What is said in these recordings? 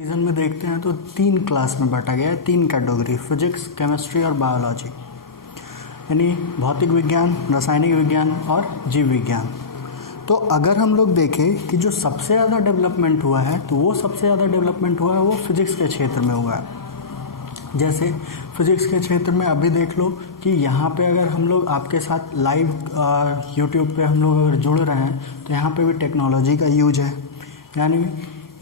Season में देखते हैं तो 3 क्लास में बांटा गया है, 3 कैटेगरी, फिजिक्स, केमिस्ट्री और बायोलॉजी, यानी भौतिक विज्ञान, रासायनिक विज्ञान और जीव विज्ञान। तो अगर हम लोग देखें कि जो सबसे ज़्यादा डेवलपमेंट हुआ है तो वो सबसे ज़्यादा डेवलपमेंट हुआ है वो फिजिक्स के क्षेत्र में हुआ है। जैसे फिजिक्स के क्षेत्र में अभी देख लो कि यहाँ पे अगर हम लोग आपके साथ लाइव यूट्यूब पे हम लोग अगर जुड़ रहे हैं तो यहाँ पे भी टेक्नोलॉजी का यूज है, यानी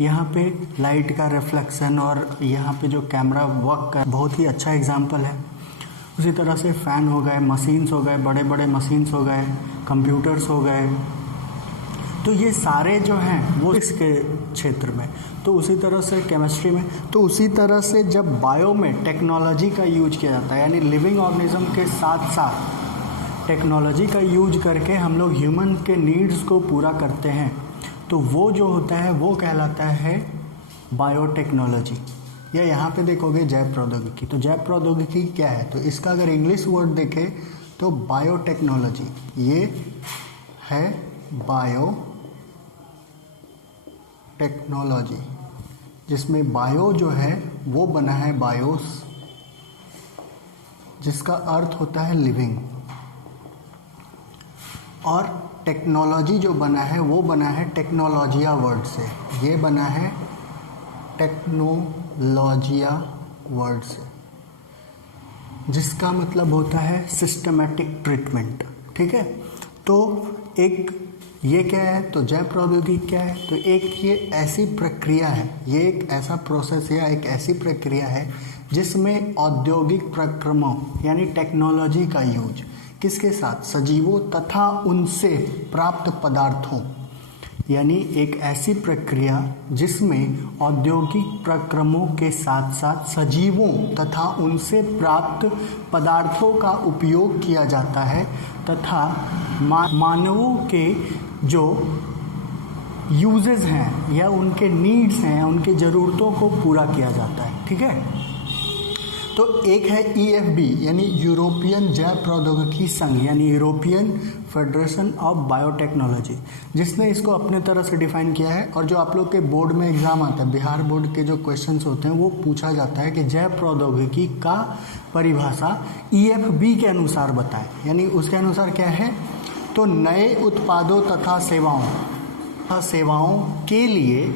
यहाँ पे लाइट का रिफ्लेक्शन और यहाँ पे जो कैमरा वर्क का बहुत ही अच्छा एग्जांपल है। उसी तरह से फ़ैन हो गए, मशीन्स हो गए, बड़े बड़े मशीन्स हो गए, कंप्यूटर्स हो गए, तो ये सारे जो हैं वो इसके क्षेत्र में। तो उसी तरह से केमिस्ट्री में, तो उसी तरह से जब बायो में टेक्नोलॉजी का यूज किया जाता है, यानी लिविंग ऑर्गेनिज्म के साथ साथ टेक्नोलॉजी का यूज करके हम लोग ह्यूमन के नीड्स को पूरा करते हैं, तो वो जो होता है वो कहलाता है बायोटेक्नोलॉजी। या यहाँ पे देखोगे जैव प्रौद्योगिकी, तो जैव प्रौद्योगिकी क्या है, तो इसका अगर इंग्लिश वर्ड देखें तो बायोटेक्नोलॉजी, ये है बायोटेक्नोलॉजी, जिसमें बायो जो है वो बना है बायोस, जिसका अर्थ होता है लिविंग, और टेक्नोलॉजी जो बना है वो बना है टेक्नोलॉजिया वर्ड से, ये बना है टेक्नोलॉजिया वर्ड से, जिसका मतलब होता है सिस्टमैटिक ट्रीटमेंट। ठीक है, तो एक ये क्या है, तो जैव प्रौद्योगिकी क्या है, तो एक ये ऐसी प्रक्रिया है, ये एक ऐसा प्रोसेस या एक ऐसी प्रक्रिया है जिसमें औद्योगिक प्रक्रमों यानी टेक्नोलॉजी का यूज किसके साथ, सजीवों तथा उनसे प्राप्त पदार्थों, यानी एक ऐसी प्रक्रिया जिसमें औद्योगिक प्रक्रमों के साथ साथ सजीवों तथा उनसे प्राप्त पदार्थों का उपयोग किया जाता है तथा मानवों के जो यूजेस हैं या उनके नीड्स हैं, उनकी ज़रूरतों को पूरा किया जाता है। ठीक है, तो एक है EFB यानी यूरोपियन जैव प्रौद्योगिकी संघ, यानी यूरोपियन फेडरेशन ऑफ बायोटेक्नोलॉजी, जिसने इसको अपने तरह से डिफाइन किया है। और जो आप लोग के बोर्ड में एग्जाम आता है, बिहार बोर्ड के जो क्वेश्चंस होते हैं वो पूछा जाता है कि जैव प्रौद्योगिकी का परिभाषा EFB के अनुसार बताएं, यानी उसके अनुसार क्या है, तो नए उत्पादों तथा सेवाओं के लिए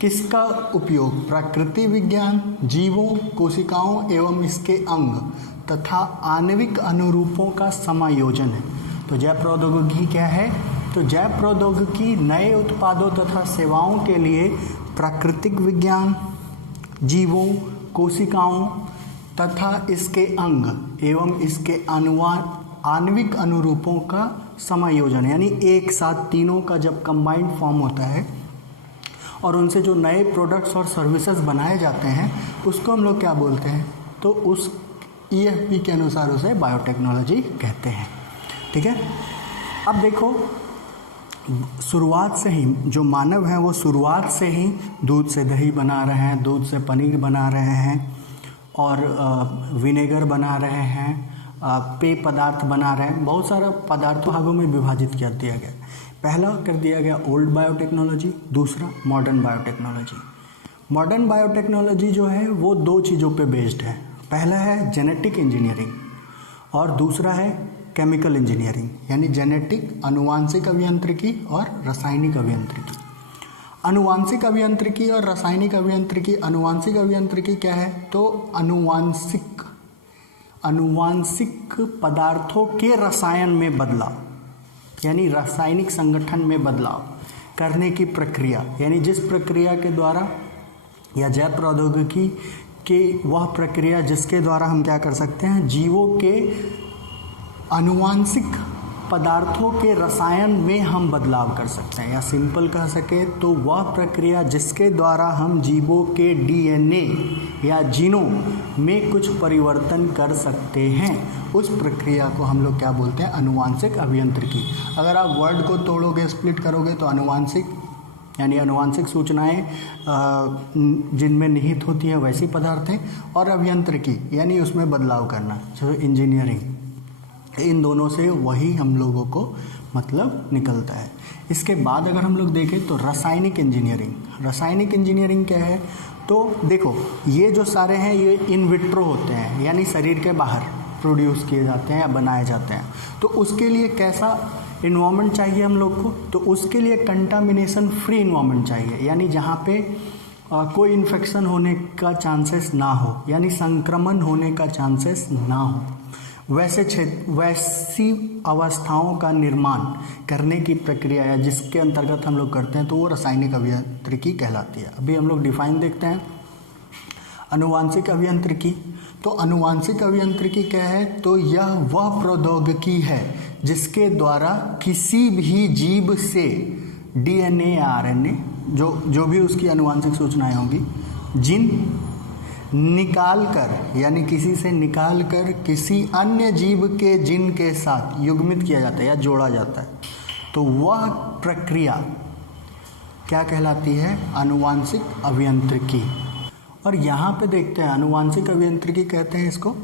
किसका उपयोग, प्रकृति विज्ञान, जीवों, कोशिकाओं एवं इसके अंग तथा आणविक अनुरूपों का समायोजन है। तो जैव प्रौद्योगिकी क्या है, तो जैव प्रौद्योगिकी नए उत्पादों तथा सेवाओं के लिए प्राकृतिक विज्ञान, जीवों, कोशिकाओं तथा इसके अंग एवं इसके आणविक अनुरूपों का समायोजन, यानी एक साथ तीनों का जब कंबाइंड फॉर्म होता है और उनसे जो नए प्रोडक्ट्स और सर्विसेज बनाए जाते हैं उसको हम लोग क्या बोलते हैं, तो उस EFB के अनुसार उसे बायोटेक्नोलॉजी कहते हैं। ठीक है, अब देखो शुरुआत से ही जो मानव हैं वो शुरुआत से ही दूध से दही बना रहे हैं, दूध से पनीर बना रहे हैं और विनेगर बना रहे हैं, पेय पदार्थ बना रहे हैं, बहुत सारा पदार्थों भागों में विभाजित कर दिया गया। पहला कर दिया गया ओल्ड बायोटेक्नोलॉजी, दूसरा मॉडर्न बायोटेक्नोलॉजी। मॉडर्न बायोटेक्नोलॉजी जो है वो 2 चीज़ों पे बेस्ड है, पहला है जेनेटिक इंजीनियरिंग और दूसरा है केमिकल इंजीनियरिंग, यानी जेनेटिक अनुवांशिक अभियांत्रिकी और रासायनिक अभियांत्रिकी। अनुवांशिक अभियांत्रिकी और रासायनिक अभियांत्रिकी, अनुवांशिक अभियांत्रिकी क्या है, तो अनुवांशिक पदार्थों के रसायन में बदलाव, यानी रासायनिक संगठन में बदलाव करने की प्रक्रिया, यानी जिस प्रक्रिया के द्वारा या जैव प्रौद्योगिकी की वह प्रक्रिया जिसके द्वारा हम क्या कर सकते हैं, जीवों के अनुवांशिक पदार्थों के रसायन में हम बदलाव कर सकते हैं, या सिंपल कह सके तो वह प्रक्रिया जिसके द्वारा हम जीवों के DNA या जीनों में कुछ परिवर्तन कर सकते हैं, उस प्रक्रिया को हम लोग क्या बोलते हैं, अनुवांशिक अभियांत्रिकी। अगर आप वर्ड को तोड़ोगे, स्प्लिट करोगे तो अनुवांशिक यानी अनुवांशिक सूचनाएं जिनमें निहित होती हैं वैसी पदार्थ हैं, और अभियांत्रिकी यानी उसमें बदलाव करना, जो इंजीनियरिंग, इन दोनों से वही हम लोगों को मतलब निकलता है। इसके बाद अगर हम लोग देखें तो रासायनिक इंजीनियरिंग क्या है, तो देखो ये जो सारे हैं ये इन विट्रो होते हैं, यानी शरीर के बाहर प्रोड्यूस किए जाते हैं या बनाए जाते हैं। तो उसके लिए कैसा इन्वायरमेंट चाहिए हम लोग को? तो उसके लिए कंटामिनेशन फ्री इन्वायरमेंट चाहिए, यानी जहाँ पे कोई इन्फेक्शन होने का चांसेस ना हो, यानी संक्रमण होने का चांसेस ना हो। वैसी अवस्थाओं का निर्माण करने की प्रक्रिया या जिसके अंतर्गत हम लोग करते हैं तो वो रासायनिक अभियांत्रिकी कहलाती है। अभी हम लोग डिफाइन देखते हैं आनुवांशिक अभियांत्रिकी। तो आनुवांशिक अभियांत्रिकी क्या है? तो यह वह प्रौद्योगिकी है जिसके द्वारा किसी भी जीव से डीएनए या आरएनए जो भी उसकी आनुवांशिक सूचनाएं होंगी जिन निकाल कर, यानी किसी से निकाल कर किसी अन्य जीव के जिन के साथ युग्मित किया जाता है या जोड़ा जाता है, तो वह प्रक्रिया क्या कहलाती है? आनुवांशिक अभियांत्रिकी। और यहाँ पे देखते हैं आनुवांशिक अभियांत्रिकी कहते हैं इसको।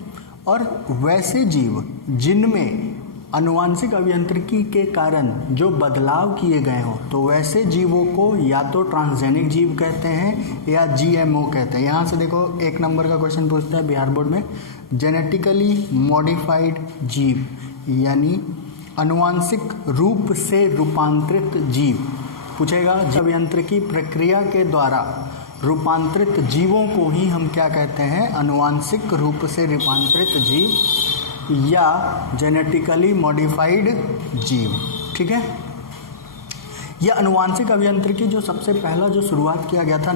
और वैसे जीव जिनमें आनुवांशिक अभियांत्रिकी के कारण जो बदलाव किए गए हों, तो वैसे जीवों को या तो ट्रांसजेनिक जीव कहते हैं या जीएमओ कहते हैं। यहाँ से देखो 1 नंबर का क्वेश्चन पूछता है बिहार बोर्ड में, जेनेटिकली मॉडिफाइड जीव यानी आनुवांशिक रूप से रूपांतरित जीव पूछेगा। अभियांत्रिकी प्रक्रिया के द्वारा रूपांतरित जीवों को ही हम क्या कहते हैं? आनुवांशिक रूप से रूपांतरित जीव या जेनेटिकली मॉडिफाइड जीव। ठीक है। यह आनुवांशिक अभियांत्रिकी जो सबसे पहला जो शुरुआत किया गया था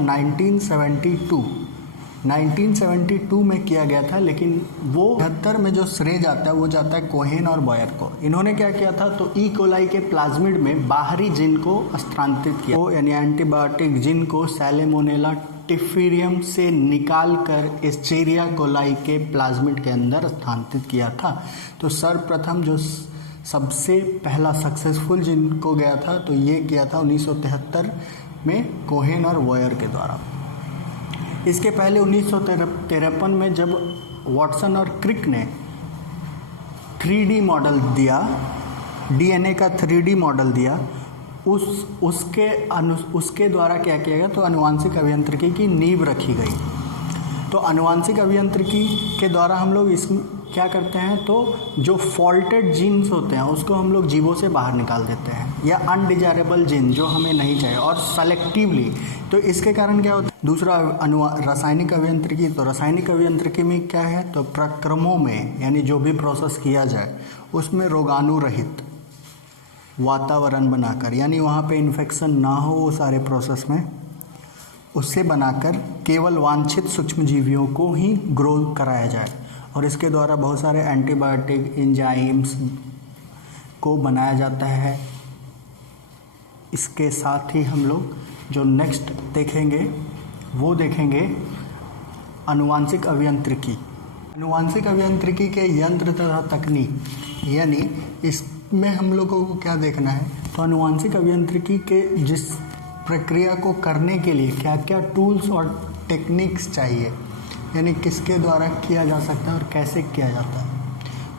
1972 में किया गया था, लेकिन वो 78 में जो श्रेय जाता है वो जाता है कोहेन और बॉयर को। इन्होंने क्या किया था? तो ई कोलाई के प्लाज्मिड में बाहरी जिन को स्थानांतरित किया, यानी एंटीबायोटिक जिन को सैलेमोनेला टिफिरियम से निकाल कर एस्चेरिया कोलाई के प्लाज्मिड के अंदर स्थानांतरित किया था। तो सर्वप्रथम जो सबसे पहला सक्सेसफुल जिनको गया था तो ये किया था 1973 में कोहेन और वॉयर के द्वारा। इसके पहले 1953 में जब वॉटसन और क्रिक ने 3D मॉडल दिया, डीएनए का 3D मॉडल दिया, उसके द्वारा क्या किया गया? तो आनुवांशिक अभियांत्रिकी की नींव रखी गई। तो आनुवांशिक अभियांत्रिकी के द्वारा हम लोग इस क्या करते हैं? तो जो फॉल्टेड जीन्स होते हैं उसको हम लोग जीवों से बाहर निकाल देते हैं, या अनडिजायरेबल जीन जो हमें नहीं चाहिए, और सेलेक्टिवली। तो इसके कारण क्या होता है? दूसरा रासायनिक अभियांत्रिकी। तो रासायनिक अभियांत्रिकी में क्या है? तो प्रक्रमों में, यानी जो भी प्रोसेस किया जाए उसमें रोगाणु रहित वातावरण बनाकर, यानी वहाँ पे इन्फेक्शन ना हो वो सारे प्रोसेस में, उससे बनाकर केवल वांछित सूक्ष्मजीवियों को ही ग्रो कराया जाए। और इसके द्वारा बहुत सारे एंटीबायोटिक एंजाइम्स को बनाया जाता है। इसके साथ ही हम लोग जो नेक्स्ट देखेंगे वो देखेंगे आनुवांशिक अभियांत्रिकी। आनुवांशिक अभियांत्रिकी के यंत्र तथा तकनीक, यानी इसमें हम लोगों को क्या देखना है? तो आनुवांशिक अभियांत्रिकी के जिस प्रक्रिया को करने के लिए क्या क्या टूल्स और टेक्निक्स चाहिए, यानी किसके द्वारा किया जा सकता है और कैसे किया जाता है।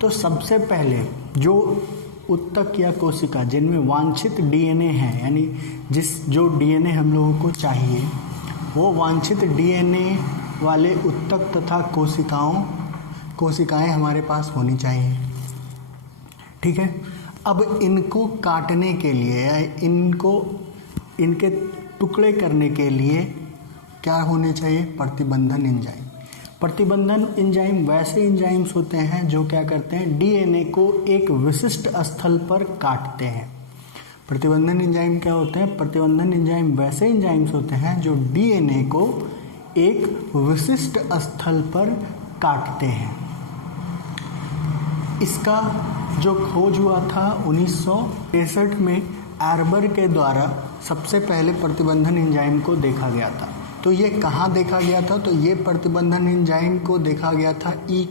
तो सबसे पहले जो उत्तक या कोशिका जिनमें वांछित डीएनए है, यानी जो डीएनए हम लोगों को चाहिए वो वांछित डीएनए वाले उत्तक तथा कोशिकाएं हमारे पास होनी चाहिए। ठीक है। अब इनको काटने के लिए या इनके टुकड़े करने के लिए क्या होने चाहिए? प्रतिबंधन एंजाइम। प्रतिबंधन एंजाइम वैसे एंजाइम्स होते हैं जो क्या करते हैं? डीएनए को एक विशिष्ट स्थल पर काटते हैं। प्रतिबंधन एंजाइम क्या होते हैं? प्रतिबंधन एंजाइम वैसे एंजाइम्स होते हैं जो डीएनए को एक विशिष्ट स्थल पर काटते हैं। इसका जो खोज हुआ था 1963 में एर्बर के द्वारा सबसे पहले प्रतिबंधन एंजाइम को देखा गया था। तो ये कहाँ देखा गया था? तो ये प्रतिबंधन एंजाइम को देखा गया था ई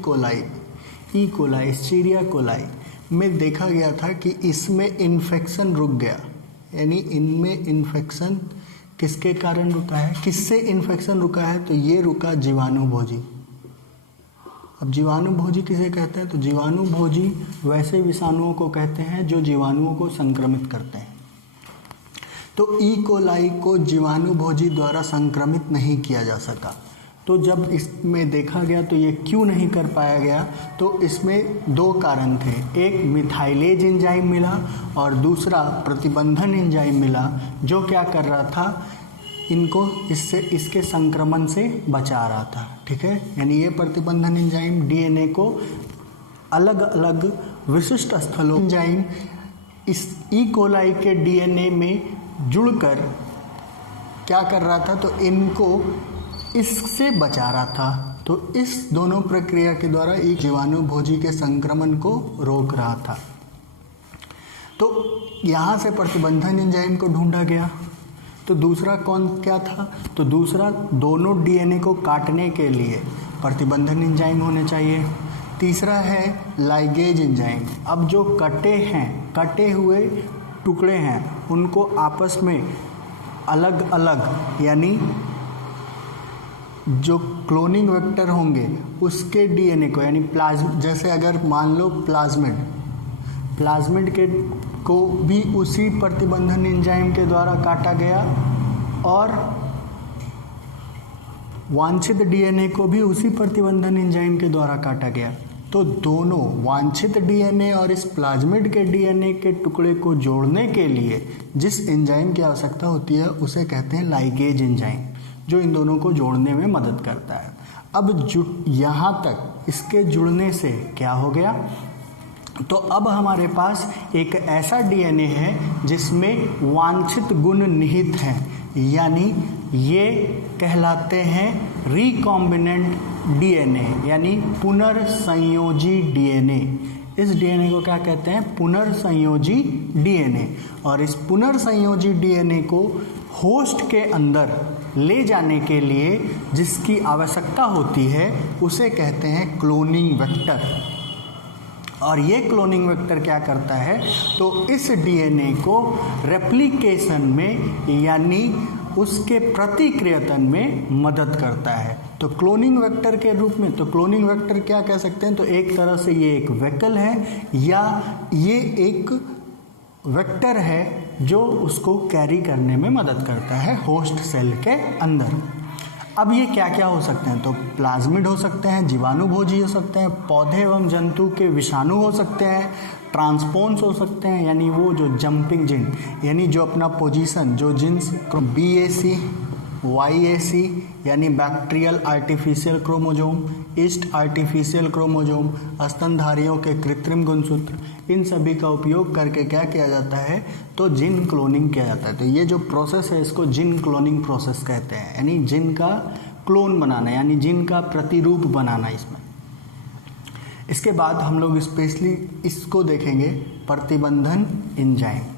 कोलाई एस्चेरिया कोलाई में देखा गया था कि इसमें इन्फेक्शन रुक गया, यानी इनमें इन्फेक्शन किसके कारण रुका है? किससे इन्फेक्शन रुका है? तो ये रुका जीवाणुभोजी। अब जीवाणुभोजी किसे कहते हैं? तो जीवाणुभोजी वैसे विषाणुओं को कहते हैं जो जीवाणुओं को संक्रमित करते हैं। तो ई कोलाई को जीवाणु भोजी द्वारा संक्रमित नहीं किया जा सका। तो जब इसमें देखा गया तो ये क्यों नहीं कर पाया गया, तो इसमें दो कारण थे, एक मिथाइलेज एंजाइम मिला और दूसरा प्रतिबंधन एंजाइम मिला, जो क्या कर रहा था, इनको इसके संक्रमण से बचा रहा था। ठीक है, यानी ये प्रतिबंधन एंजाइम डीएनए को अलग अलग विशिष्ट स्थलों एंजाइम इस ई कोलाई के डीएनए में जुड़कर क्या कर रहा था, तो इनको इससे बचा रहा था। तो इस दोनों प्रक्रिया के द्वारा एक जीवाणु भोजी के संक्रमण को रोक रहा था। तो यहाँ से प्रतिबंधन एंजाइम को ढूंढा गया। तो दूसरा कौन क्या था, तो दूसरा दोनों डीएनए को काटने के लिए प्रतिबंधन एंजाइम होने चाहिए। तीसरा है लाइगेज एंजाइम। अब जो कटे हुए टुकड़े हैं उनको आपस में अलग अलग, यानी जो क्लोनिंग वेक्टर होंगे उसके डीएनए को, यानी जैसे अगर मान लो प्लाज्मिड के को भी उसी प्रतिबंधन एंजाइम के द्वारा काटा गया और वांछित डीएनए को भी उसी प्रतिबंधन एंजाइम के द्वारा काटा गया। तो दोनों वांछित डीएनए और इस प्लाज्मिड के डीएनए के टुकड़े को जोड़ने के लिए जिस एंजाइम की आवश्यकता होती है उसे कहते हैं लाइगेज एंजाइम, जो इन दोनों को जोड़ने में मदद करता है। अब यहाँ तक इसके जुड़ने से क्या हो गया, तो अब हमारे पास एक ऐसा डीएनए है जिसमें वांछित गुण निहित हैं, यानी ये कहलाते हैं रिकॉम्बिनेंट डीएनए, यानी पुनर्संयोजी डीएनए। इस डीएनए को क्या कहते हैं, पुनर्संयोजी डीएनए। और इस पुनर्संयोजी डीएनए को होस्ट के अंदर ले जाने के लिए जिसकी आवश्यकता होती है उसे कहते हैं क्लोनिंग वेक्टर। और ये क्लोनिंग वेक्टर क्या करता है, तो इस डीएनए को रेप्लिकेशन में यानी उसके प्रतिक्रियतन में मदद करता है। तो क्लोनिंग वेक्टर के रूप में, तो क्लोनिंग वेक्टर क्या कह सकते हैं, तो एक तरह से ये एक वेहिकल है या ये एक वेक्टर है जो उसको कैरी करने में मदद करता है होस्ट सेल के अंदर। अब ये क्या क्या हो सकते हैं, तो प्लाज्मिड हो सकते हैं, जीवाणु भोजी हो सकते हैं, पौधे एवं जंतु के विषाणु हो सकते हैं, ट्रांसपोन्स हो सकते हैं, यानी वो जो जंपिंग जिन, यानी जो अपना पोजीशन, जो जिन्स BAC, YAC यानी bacterial artificial chromosome, yeast artificial chromosome, स्तनधारियों के कृत्रिम गुणसूत्र, इन सभी का उपयोग करके क्या किया जाता है, तो जिन क्लोनिंग किया जाता है। तो ये जो प्रोसेस है इसको जिन क्लोनिंग प्रोसेस कहते हैं, यानी जिन का क्लोन बनाना, यानी जिन का प्रतिरूप बनाना इसमें। इसके बाद हम लोग स्पेशली इसको देखेंगे प्रतिबंधन एंजाइम।